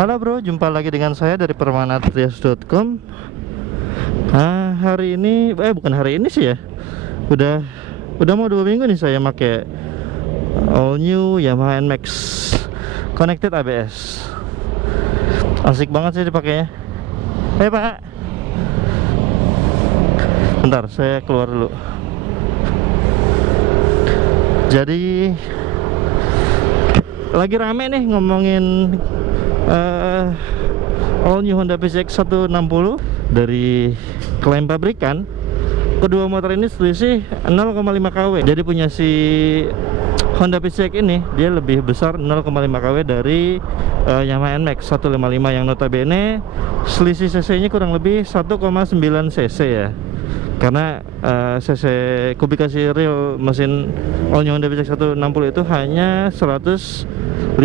Halo bro, jumpa lagi dengan saya dari permanatrias.com. Hari ini, bukan hari ini sih ya. Udah mau 2 minggu nih saya pakai all new Yamaha NMAX Connected ABS. Asik banget sih dipakainya. Pak, bentar saya keluar dulu. Jadi lagi rame nih ngomongin all new Honda PCX 160 dari klaim pabrikan. Kedua motor ini selisih 0,5 kW. Jadi punya si Honda PCX ini dia lebih besar 0,5 kW dari Yamaha NMAX 155 yang notabene selisih cc nya kurang lebih 1,9 cc ya. Karena cc kubikasi real mesin all new Honda PCX 160 itu hanya 156,9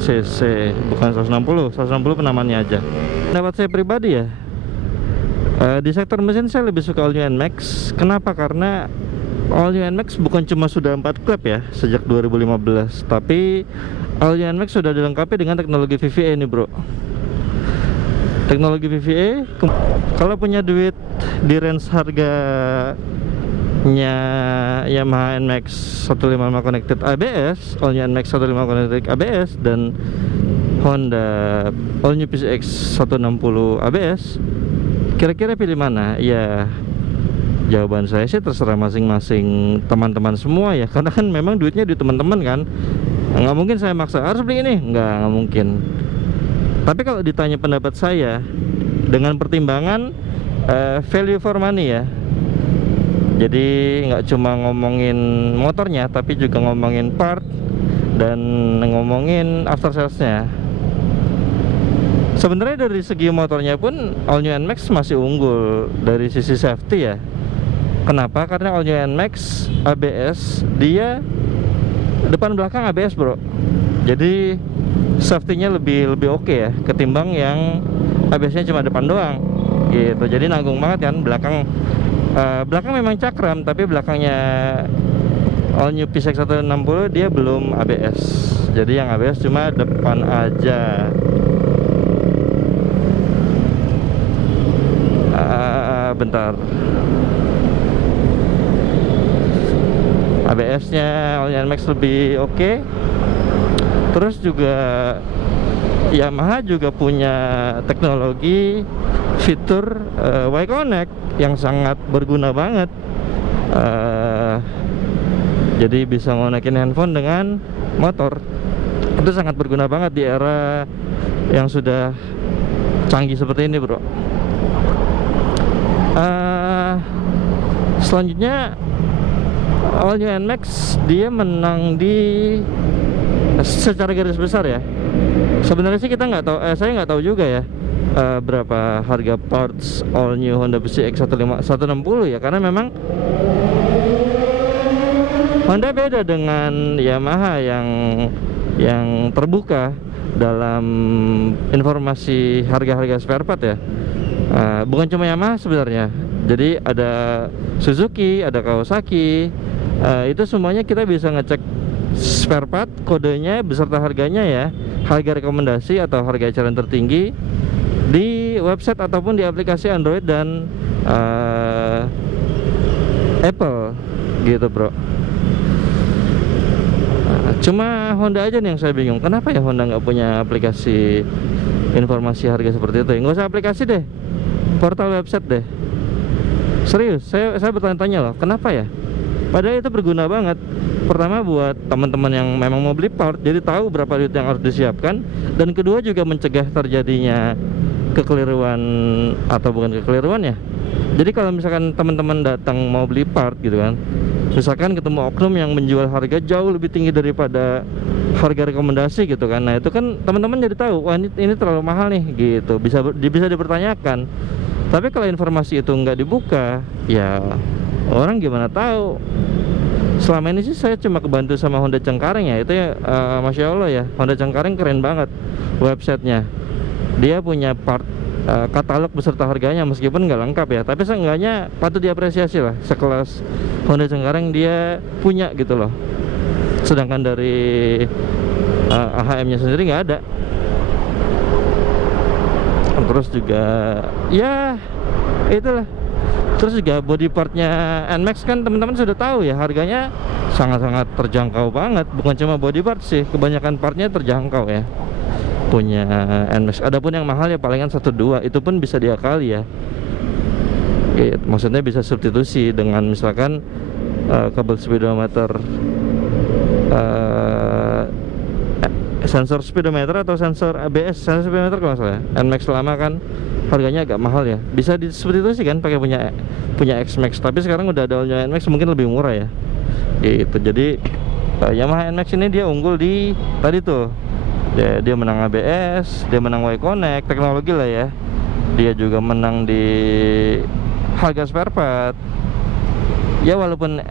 cc, bukan 160 penamaannya aja. Pendapat saya pribadi ya, di sektor mesin saya lebih suka all new NMAX. Kenapa? Karena all new NMAX bukan cuma sudah 4 klep ya sejak 2015, tapi all new NMAX sudah dilengkapi dengan teknologi VVA nih bro. Teknologi VVA, kalau punya duit di range harganya Yamaha NMAX 155 Connected ABS, all new NMAX 155 Connected ABS, dan Honda all new PCX 160 ABS, kira-kira pilih mana? Ya, jawaban saya sih terserah masing-masing teman-teman semua ya, karena kan memang duitnya di teman-teman kan. Nggak mungkin saya maksa harus beli ini, nggak mungkin. Tapi kalau ditanya pendapat saya dengan pertimbangan value for money ya, jadi nggak cuma ngomongin motornya tapi juga ngomongin part dan ngomongin after salesnya. Sebenarnya dari segi motornya pun all new NMAX masih unggul dari sisi safety ya. Kenapa? Karena all new NMAX ABS dia depan belakang ABS bro. Jadi safety-nya lebih oke ya ketimbang yang ABS-nya cuma depan doang gitu. Jadi nanggung banget kan belakang. Belakang memang cakram, tapi belakangnya all new PCX 160 dia belum ABS. Jadi yang ABS cuma depan aja. Bentar. ABS-nya all new NMAX lebih oke. Terus juga Yamaha juga punya teknologi fitur Y-Connect yang sangat berguna banget. Jadi bisa ngonekin handphone dengan motor. Itu sangat berguna banget di era yang sudah canggih seperti ini bro. Selanjutnya all new NMAX dia menang di secara garis besar ya. Sebenarnya sih kita nggak tahu, saya nggak tahu juga ya berapa harga parts all new Honda PCX 160 ya, karena memang Honda beda dengan Yamaha yang terbuka dalam informasi harga-harga spare part ya. Bukan cuma Yamaha sebenarnya, jadi ada Suzuki, ada Kawasaki, itu semuanya kita bisa ngecek spare part, kodenya beserta harganya ya, harga rekomendasi atau harga eceran tertinggi di website ataupun di aplikasi Android dan Apple gitu bro. Cuma Honda aja nih yang saya bingung, kenapa ya Honda nggak punya aplikasi informasi harga seperti itu ya? Nggak usah aplikasi deh, portal website deh. Serius, saya bertanya-tanya loh, kenapa ya? Padahal itu berguna banget. Pertama buat teman-teman yang memang mau beli part, jadi tahu berapa duit yang harus disiapkan. Dan kedua juga mencegah terjadinya kekeliruan, atau bukan kekeliruan ya. Jadi kalau misalkan teman-teman datang mau beli part gitu kan, misalkan ketemu oknum yang menjual harga jauh lebih tinggi daripada harga rekomendasi gitu kan, nah itu kan teman-teman jadi tahu, wah ini terlalu mahal nih gitu, bisa dipertanyakan. Tapi kalau informasi itu nggak dibuka, ya orang gimana tahu? Selama ini sih saya cuma kebantu sama Honda Cengkareng ya, itu ya Masya Allah ya, Honda Cengkareng keren banget websitenya. Dia punya part katalog beserta harganya, meskipun nggak lengkap ya, tapi seenggaknya patut diapresiasi lah, sekelas Honda Cengkareng dia punya gitu loh. Sedangkan dari AHM nya sendiri nggak ada. Terus juga ya itulah. Terus juga body partnya NMAX kan teman-teman sudah tahu ya, harganya sangat-sangat terjangkau banget. Bukan cuma body part sih, kebanyakan partnya terjangkau ya punya NMAX. Adapun yang mahal ya palingan 1-2, itu pun bisa diakali ya. Maksudnya bisa substitusi dengan misalkan kabel speedometer, sensor speedometer atau sensor ABS. Sensor speedometer kalau nggak salah NMAX lama kan harganya agak mahal ya, bisa disubstitusi kan pakai punya X-Max. Tapi sekarang udah ada NMAX mungkin lebih murah ya gitu. Jadi Yamaha NMAX ini dia unggul di tadi tuh, dia menang ABS, dia menang Y-Connect, teknologi lah ya. Dia juga menang di harga spare part ya, walaupun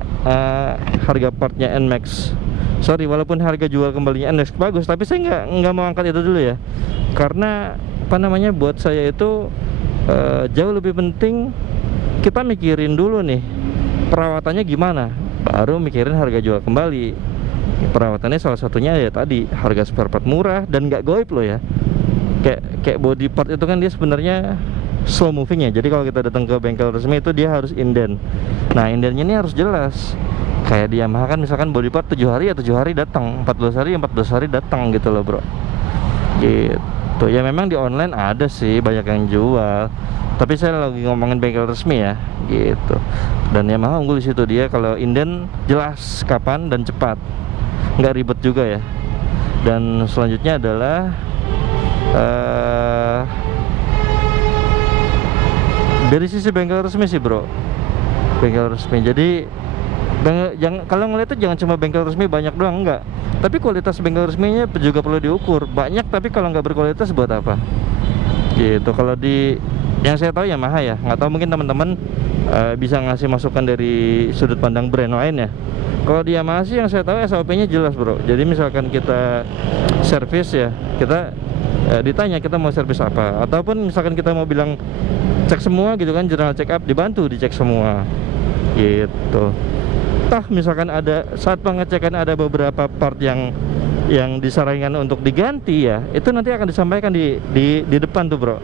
harga partnya NMAX, walaupun harga jual kembalinya NMAX bagus, tapi saya nggak mau angkat itu dulu ya, karena apa namanya, buat saya itu jauh lebih penting kita mikirin dulu nih perawatannya gimana, baru mikirin harga jual kembali. Perawatannya salah satunya ya tadi harga spare part murah dan nggak goib loh ya. Kayak body part itu kan dia sebenarnya slow moving ya. Jadi kalau kita datang ke bengkel resmi itu dia harus inden. Nah, indennya ini harus jelas. Kayak di Yamaha kan misalkan body part 7 hari ya 7 hari datang, 14 hari ya 14 hari datang gitu loh bro. Gitu ya, memang di online ada sih banyak yang jual, tapi saya lagi ngomongin bengkel resmi ya gitu. Dan Yamaha unggul di situ, dia kalau inden jelas kapan dan cepat, nggak ribet juga ya. Dan selanjutnya adalah dari sisi bengkel resmi sih bro, bengkel resmi. Jadi kalau ngeliat itu jangan cuma bengkel resmi banyak doang, enggak, tapi kualitas bengkel resminya juga perlu diukur. Banyak tapi kalau nggak berkualitas buat apa gitu. Kalau di yang saya tahu Yamaha ya, nggak tahu mungkin teman-teman bisa ngasih masukan dari sudut pandang brand lain ya. Kalau di Yamaha sih yang saya tahu SOP-nya jelas bro. Jadi misalkan kita servis ya, kita ditanya kita mau servis apa, ataupun misalkan kita mau bilang cek semua gitu kan, general check up, dibantu dicek semua gitu. Tah misalkan ada saat pengecekan ada beberapa part yang disarankan untuk diganti ya, itu nanti akan disampaikan di depan tuh bro.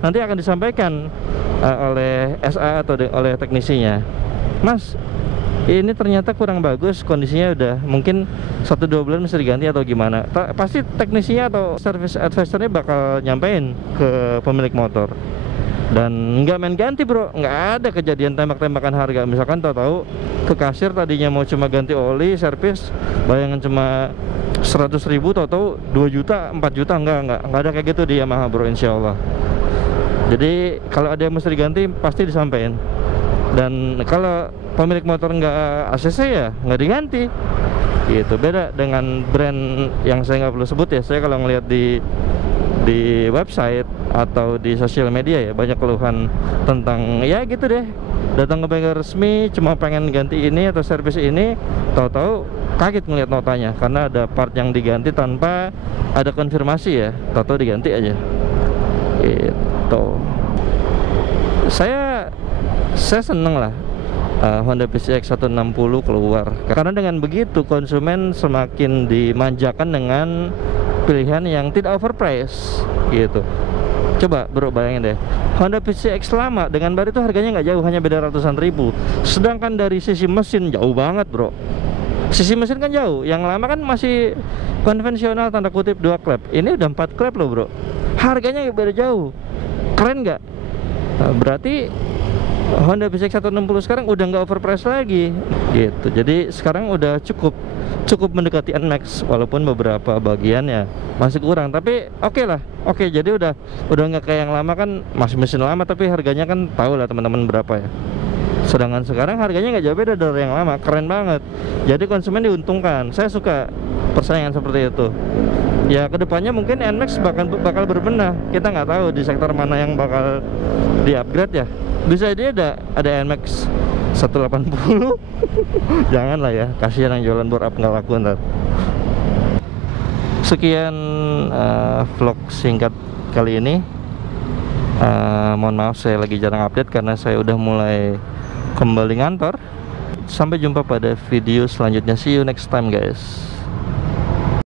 Nanti akan disampaikan oleh SA atau oleh teknisinya. Mas, ini ternyata kurang bagus kondisinya, udah mungkin 1-2 bulan bisa diganti atau gimana. Pasti teknisinya atau service advisornya bakal nyampein ke pemilik motor. Dan nggak main ganti bro, nggak ada kejadian tembak-tembakan harga. Misalkan tahu ke kasir tadinya mau cuma ganti oli, servis, bayangan cuma 100.000, tahu 2 juta, 4 juta, nggak ada kayak gitu di Yamaha bro, insya Allah. Jadi kalau ada yang mesti diganti pasti disampaikan. Dan kalau pemilik motor nggak ACC ya nggak diganti gitu. Beda dengan brand yang saya nggak perlu sebut ya. Saya kalau ngelihat di website atau di sosial media ya banyak keluhan tentang ya gitu deh, datang ke bengkel resmi cuma pengen ganti ini atau servis ini, tahu-tahu kaget ngeliat notanya karena ada part yang diganti tanpa ada konfirmasi ya, tahu-tahu diganti aja gitu. Saya seneng lah Honda PCX 160 keluar, karena dengan begitu konsumen semakin dimanjakan dengan pilihan yang tidak overprice gitu. Coba bro bayangin deh, Honda PCX lama dengan baru itu harganya nggak jauh, hanya beda ratusan ribu. Sedangkan dari sisi mesin jauh banget bro. Sisi mesin kan jauh, yang lama kan masih konvensional tanda kutip 2 klep, ini udah 4 klep loh bro. Harganya beda jauh, keren nggak? Berarti Honda PCX 160 sekarang udah nggak overprice lagi gitu. Jadi sekarang udah cukup mendekati NMAX, walaupun beberapa bagiannya masih kurang, tapi oke lah. Jadi udah nggak kayak yang lama kan, masih mesin lama tapi harganya kan tahu lah teman-teman berapa ya. Sedangkan sekarang harganya nggak jauh beda dari yang lama, keren banget. Jadi konsumen diuntungkan. Saya suka persaingan seperti itu. Ya kedepannya mungkin NMAX bakal berbenah. Kita nggak tahu di sektor mana yang bakal di-upgrade ya. Bisa dia ada NMAX 180. Janganlah ya, kasihan yang jualan bore up nggak laku ntar. Sekian vlog singkat kali ini. Mohon maaf saya lagi jarang update karena saya udah mulai kembali ngantor. Sampai jumpa pada video selanjutnya. See you next time guys.